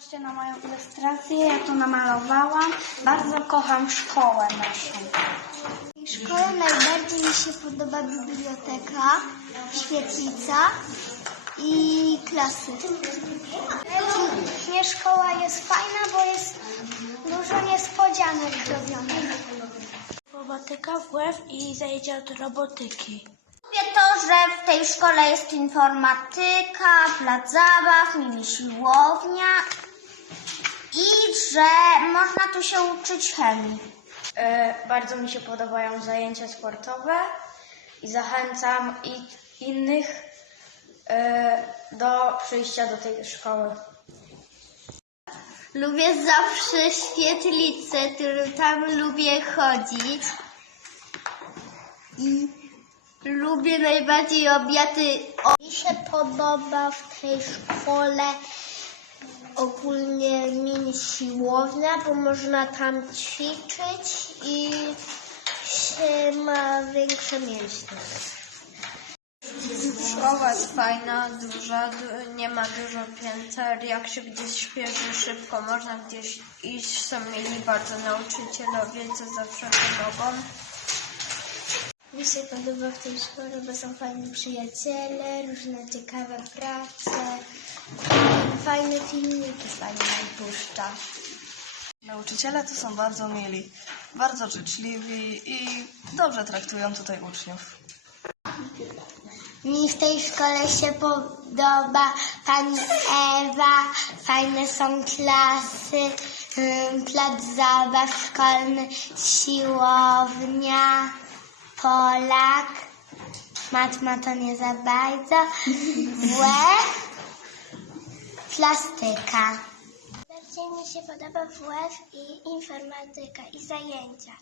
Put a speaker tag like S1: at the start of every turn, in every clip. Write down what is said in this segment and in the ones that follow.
S1: Patrzcie na moją ilustrację, ja to namalowałam. Bardzo kocham szkołę naszą.
S2: W szkole najbardziej mi się podoba biblioteka, świetlica i klasy. Nie szkoła jest fajna, bo jest dużo niespodzianek zrobionych.
S1: Robotyka, WF i zajęcia od robotyki.
S2: Lubię to, że w tej szkole jest informatyka, plac zabaw, mini siłownia i że można tu się uczyć chemii.
S1: E, bardzo mi się podobają zajęcia sportowe i zachęcam i innych e, do przyjścia do tej szkoły.
S2: Lubię zawsze świetlicę, tam lubię chodzić. I lubię najbardziej obiady. Mi się podoba w tej szkole ogólnie mini siłownia, bo można tam ćwiczyć i się ma większe mięśnie.
S1: Szkoła jest fajna, duża, du- nie ma dużo pięter. Jak się gdzieś śpieszy szybko, można gdzieś iść. Są mieli bardzo nauczycielowie, co zawsze pomogą.
S2: Mi się podoba w tej szkole, bo są fajni przyjaciele, różne ciekawe prace, fajne filmiki fajnie nam puszcza.
S3: Nauczyciele tu są bardzo mili, bardzo życzliwi i dobrze traktują tutaj uczniów.
S2: Mi w tej szkole się podoba pani Ewa, fajne są klasy, plac zabaw szkolny, siłownia, Polak, matma to nie za bardzo, WF, plastyka. Bardziej mi się podoba WF i informatyka i zajęcia.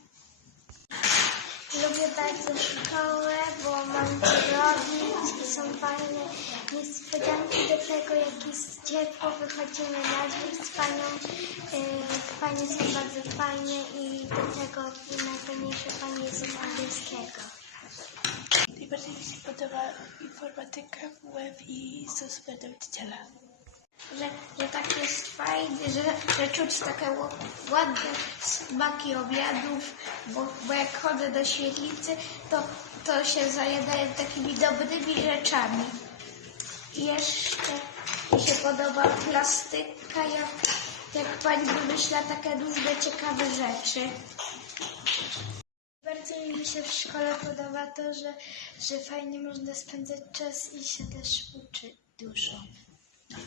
S2: Lubię bardzo szkołę, bo mam co robić i są fajne niespodzianki do tego, jak jest ciepło, wychodzimy na dwór z panią. Yy, panie są bardzo fajne i do tego najfajniejsze pani jest od angielskiego.
S1: Najbardziej mi się podoba informatyka, WF i stosunek nauczyciela.
S2: Że, że tak jest fajnie, że, że czuć takie ładne smaki obiadów, bo, bo jak chodzę do świetlicy, to, to się zajadają takimi dobrymi rzeczami. I jeszcze mi się podoba plastyka, jak, jak pani wymyśla takie różne ciekawe rzeczy. Bardziej mi się w szkole podoba to, że, że fajnie można spędzać czas i się też uczy dużo.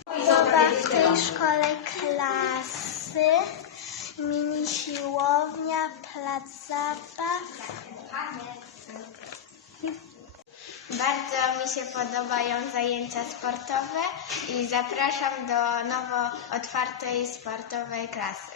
S2: Podoba w tej szkole klasy, mini siłownia, plac zabaw.
S4: Bardzo mi się podobają zajęcia sportowe i zapraszam do nowo otwartej sportowej klasy.